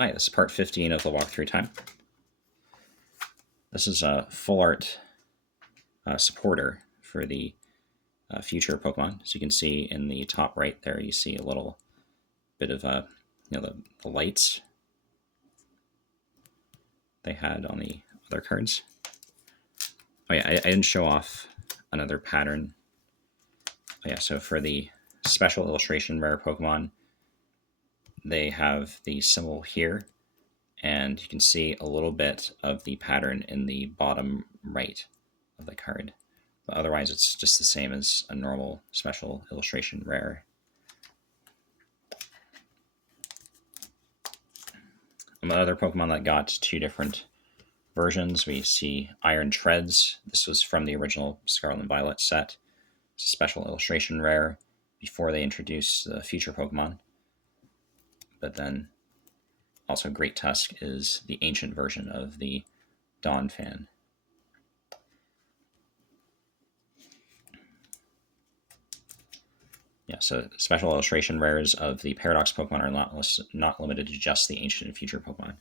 Hi, this is part 15 of the walkthrough time. This is a full art supporter for the future Pokemon. So you can see in the top right there, you see a little bit of the lights they had on the other cards. Oh yeah, I didn't show off another pattern. Oh yeah, so for the special illustration rare Pokemon, they have the symbol here, and you can see a little bit of the pattern in the bottom right of the card. But otherwise, it's just the same as a normal special illustration rare. Another Pokemon that got two different versions, we see Iron Treads. This was from the original Scarlet and Violet set. It's a special illustration rare before they introduced the future Pokemon. But then also Great Tusk is the ancient version of the Dawn fan. Yeah, so special illustration rares of the Paradox Pokemon are not limited to just the ancient and future Pokemon.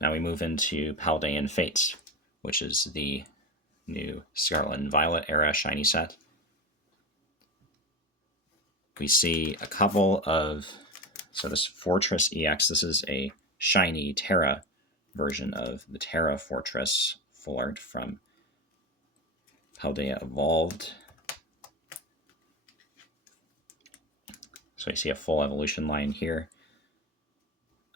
Now we move into Paldean Fates, which is the new Scarlet and Violet era shiny set. We see a couple of, so this Fortress EX, this is a shiny Terra version of the Terra Fortress full art from Paldea Evolved. So you see a full evolution line here.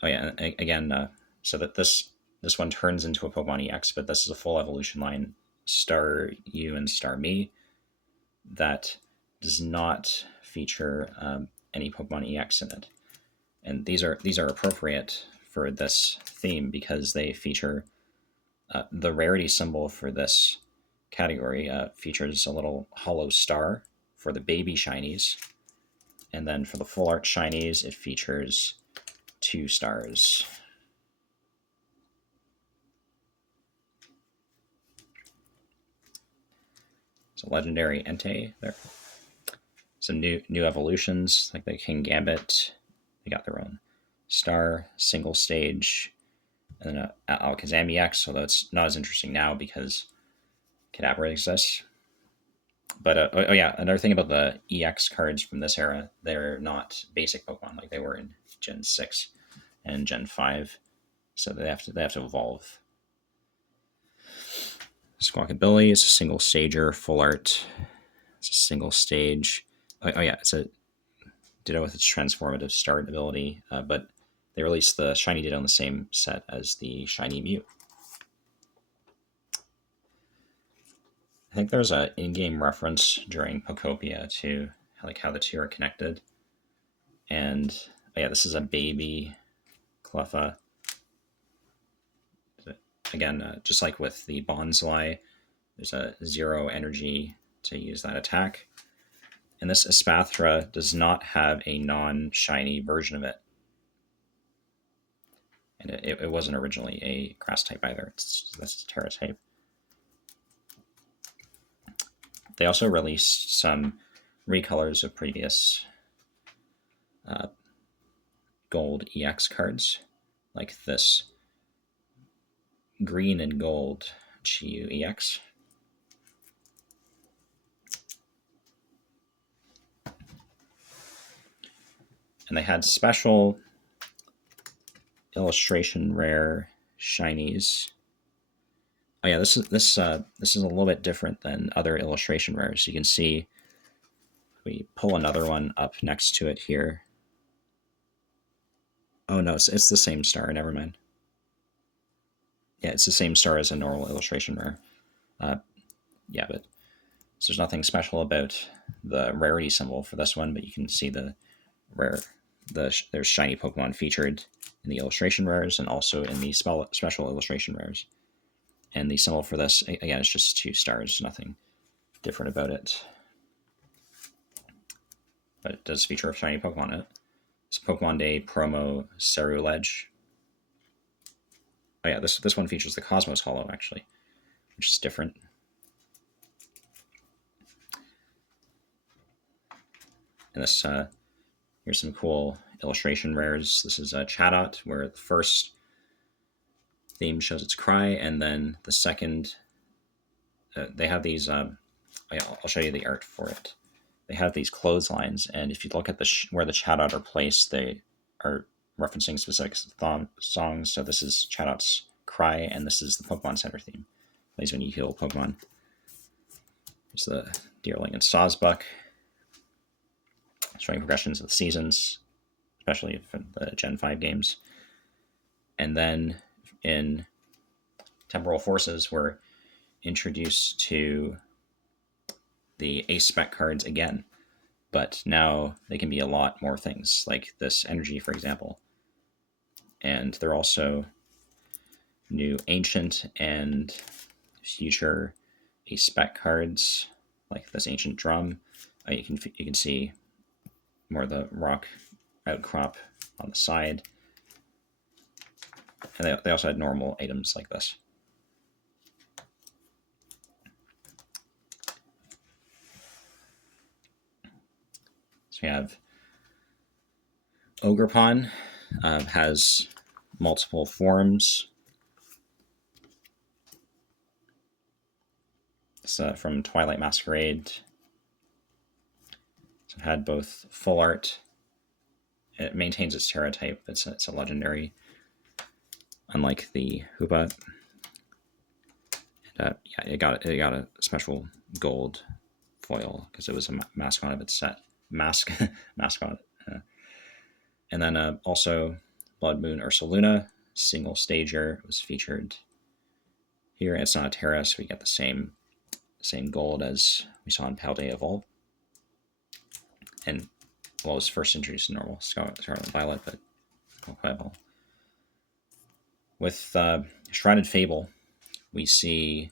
Oh yeah, again, so that this one turns into a Pokemon EX, but this is a full evolution line, Star U and Star Me, that does not feature any Pokemon EX in it. And these are appropriate for this theme because they feature the rarity symbol for this category features a little hollow star for the baby shinies. And then for the full art shinies, it features 2 stars. So legendary Entei there. Some new evolutions like the King Gambit. They got their own star, single stage, and then Alakazam EX, although it's not as interesting now because Kadabra exists. But oh yeah, another thing about the EX cards from this era, they're not basic Pokemon like they were in Gen 6 and Gen 5. So they have to evolve. Squawkabilly is a single stager, full art. It's a single stage. Oh yeah, it's a Ditto with its transformative start ability, but they released the shiny Ditto on the same set as the shiny Mew. I think there's an in-game reference during Pokopia to like how the two are connected. And oh yeah, this is a baby Cleffa. Again, just like with the Bonsly, there's a 0 energy to use that attack. And this Espathra does not have a non-shiny version of it. And it wasn't originally a grass type either. That's a Terra type. They also released some recolors of previous gold EX cards, like this green and gold Chiyu EX. And they had special illustration rare shinies. Oh yeah, this is a little bit different than other illustration rares. You can see we pull another one up next to it here. Oh no, it's the same star. Never mind. Yeah, it's the same star as a normal illustration rare. Yeah, but so there's nothing special about the rarity symbol for this one, but you can see the rare. There's shiny Pokemon featured in the illustration rares and also in the special illustration rares. And the symbol for this, again, is just 2 stars, nothing different about it. But it does feature a shiny Pokemon in it. It's Pokemon Day promo Ceruledge. Oh yeah, this one features the Cosmos Hollow, actually, which is different. And this here's some cool illustration rares. This is a Chatot, where the first theme shows its cry, and then the second, they have these. I'll show you the art for it. They have these clotheslines, and if you look at where the Chatot are placed, they are referencing specific songs. So this is Chatot's cry, and this is the Pokemon Center theme. Plays when you heal Pokemon. There's the Deerling and Sawsbuck, showing progressions of the seasons, especially for the Gen 5 games. And then in Temporal Forces, we're introduced to the Ace Spec cards again, but now they can be a lot more things, like this energy, for example. And they're also new Ancient and Future Ace Spec cards, like this Ancient Drum. You can see more of the rock outcrop on the side. And they also had normal items like this. So we have Ogerpon, has multiple forms. It's from Twilight Masquerade. So it had both full art. It maintains its Terra type. It's a legendary, unlike the Hoopa. And, yeah, it got a special gold foil because it was a mascot of its set. Mascot. And then also Blood Moon Ursaluna, single stager, was featured here. It's not a Terra, so we get the same gold as we saw in Paldea Evolve. And well, it was first introduced in normal Scarlet and Violet, but not quite well. With Shrouded Fable, we see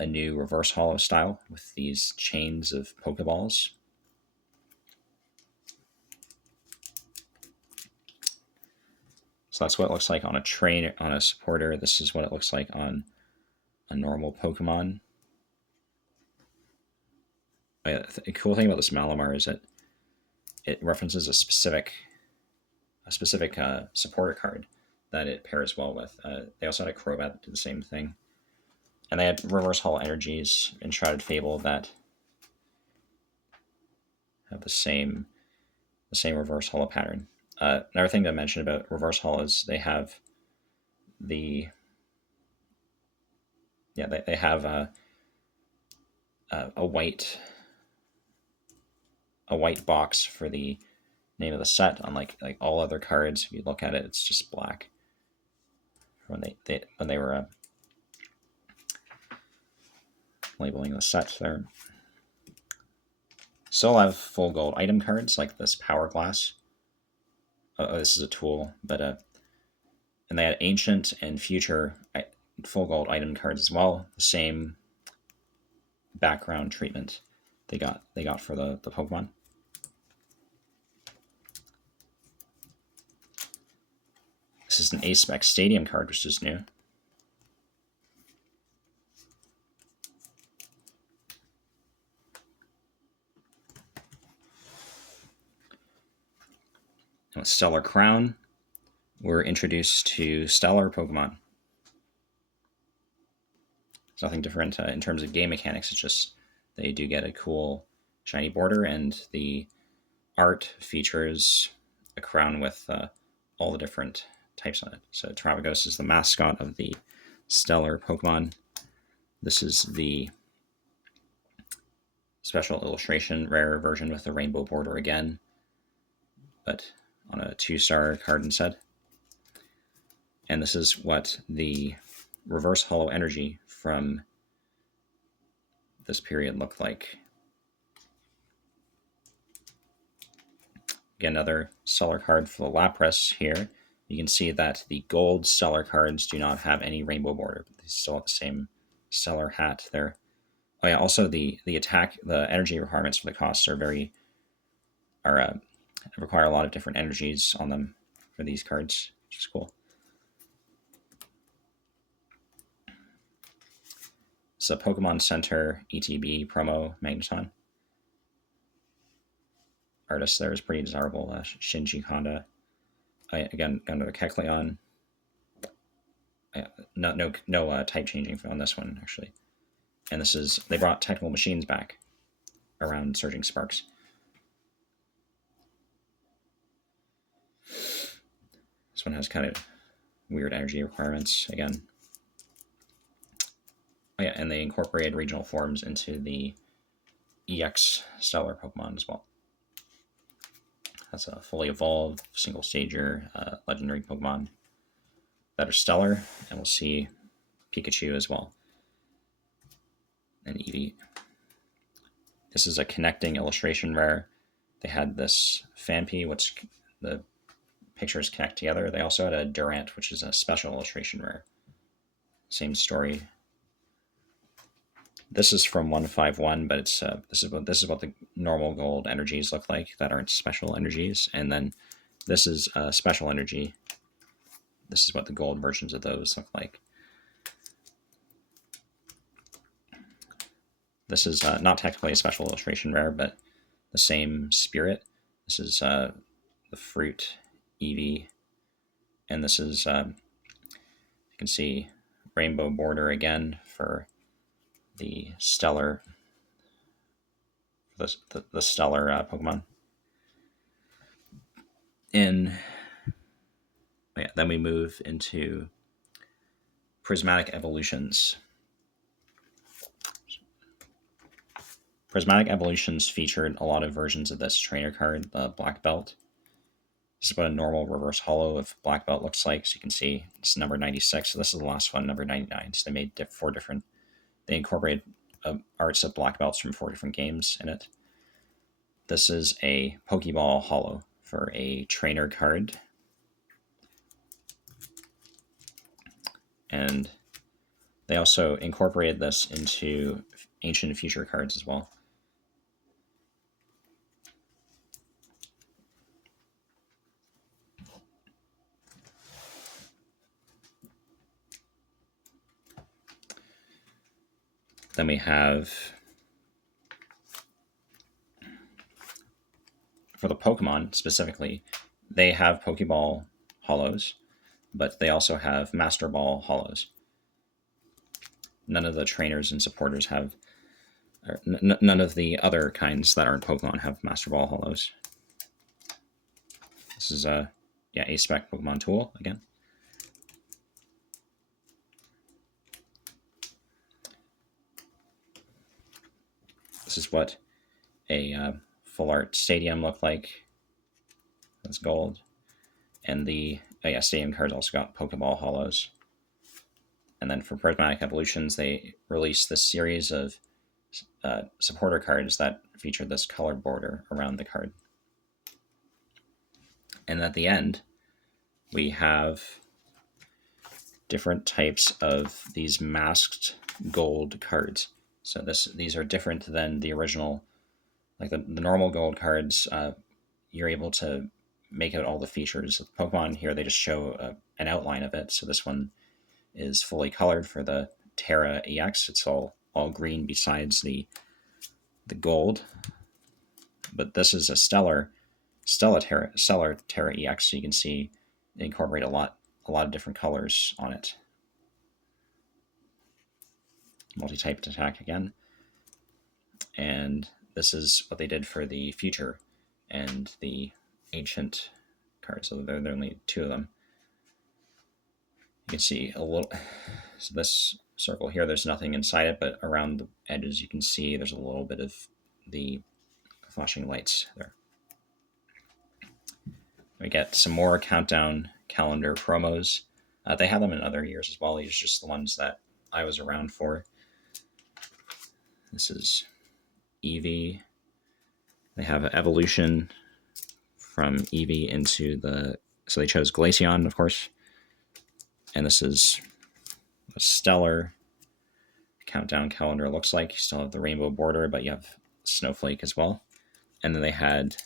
a new reverse hollow style with these chains of Pokeballs. So that's what it looks like on a supporter. This is what it looks like on a normal Pokemon. The cool thing about this Malamar is that it references a specific supporter card that it pairs well with. They also had a Crobat that did the same thing. And they had reverse hollow energies in Shrouded Fable that have the same reverse hollow pattern. Another thing to mention about reverse hollow is they have they have a white box for the name of the set, unlike like all other cards. If you look at it, it's just black. When they were labeling the set there. Still have full gold item cards like this Power Glass. This is a tool, but and they had Ancient and Future full gold item cards as well. The same background treatment they got for the Pokemon. This is an Ace Spec Stadium card, which is new. With Stellar Crown, we're introduced to Stellar Pokemon. It's nothing different in terms of game mechanics. It's just they do get a cool shiny border, and the art features a crown with all the different types on it. So Travagos is the mascot of the Stellar Pokemon. This is the special illustration rare version with the rainbow border again, but on a 2-star card instead. And this is what the reverse hollow energy from this period looked like. Again, another Stellar card for the Lapras here. You can see that the gold Stellar cards do not have any rainbow border, but they still have the same Stellar hat there. Oh yeah, also the energy requirements for the costs require a lot of different energies on them for these cards, which is cool. It's a Pokemon Center ETB promo Magneton. artist there is pretty desirable. Shinji Honda. Again, another Kecleon. No type changing on this one, actually. And this is, they brought technical machines back around Surging Sparks. This one has kind of weird energy requirements again. Oh yeah, and they incorporated regional forms into the EX Stellar Pokemon as well. That's a fully evolved, single stager, legendary Pokemon that are stellar, and we'll see Pikachu as well. And Eevee. This is a connecting illustration rare. They had this Phanpy, which the pictures connect together. They also had a Durant, which is a special illustration rare. Same story. This is from 151, but it's this is what the normal gold energies look like that aren't special energies, and then this is special energy. This is what the gold versions of those look like. This is not technically a special illustration rare, but the same spirit. This is the fruit Eevee, and this is you can see rainbow border again for the stellar, the stellar Pokemon. And yeah, then we move into prismatic evolutions. Prismatic evolutions featured a lot of versions of this trainer card, the Black Belt. This is what a normal reverse holo of Black Belt looks like. So you can see it's number 96. So this is the last one, number 99. So they made 4 different. They incorporated arts of Black Belts from 4 different games in it. This is a Pokeball holo for a trainer card. And they also incorporated this into ancient and future cards as well. Then we have, for the Pokemon specifically, they have Pokeball holos, but they also have Master Ball holos. None of the trainers and supporters have, none of the other kinds that aren't Pokemon have Master Ball holos. This is a A-Spec Pokemon tool again. This is what a full art stadium looked like. That's gold. And the stadium cards also got Pokeball holos. And then for Prismatic Evolutions, they released this series of supporter cards that feature this colored border around the card. And at the end, we have different types of these masked gold cards. So these are different than the original, like the normal gold cards. You're able to make out all the features of Pokemon. Here they just show an outline of it. So this one is fully colored for the Terra EX. It's all green besides the gold. But this is a Stellar Terra EX. So you can see they incorporate a lot of different colors on it. Multi-typed attack again. And this is what they did for the future and the ancient cards. So there are only 2 of them. You can see a little, so this circle here, there's nothing inside it, but around the edges you can see there's a little bit of the flashing lights there. We get some more countdown calendar promos. They had them in other years as well. These are just the ones that I was around for. This is Eevee. They have an evolution from Eevee into so they chose Glaceon, of course. And this is a stellar countdown calendar looks like. You still have the rainbow border, but you have Snowflake as well. And then they had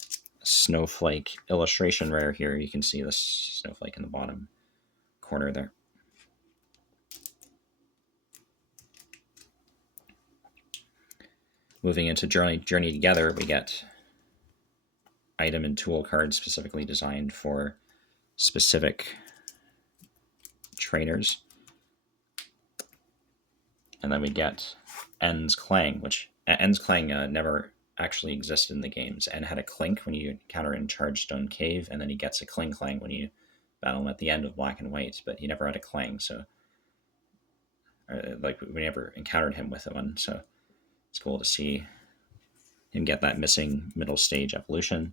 a Snowflake illustration rare here. You can see the snowflake in the bottom corner there. Moving into Journey Together, we get item and tool cards specifically designed for specific trainers. And then we get N's Clang, which N's Clang never actually existed in the games. And had a clink when you encounter in Chargestone Cave, and then he gets a cling clang when you battle him at the end of Black and White, but he never had a clang, so like we never encountered him with one, so it's cool to see him get that missing middle stage evolution.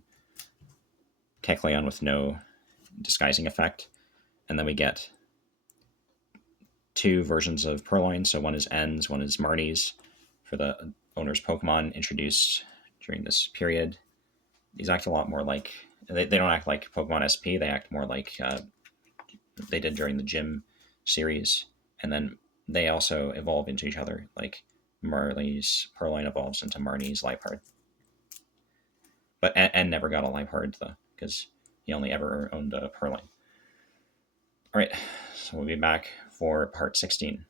Kecleon with no disguising effect, and then we get two versions of Purloin. So one is N's, one is Marnie's for the owner's Pokemon introduced during this period. These act a lot more like, they don't act like Pokemon SP, they act more like they did during the Gym series. And then they also evolve into each other, like Marley's Purloin evolves into Marnie's Liepard. But N never got a Liepard, though, because he only ever owned a Purloin. All right, so we'll be back for part 16.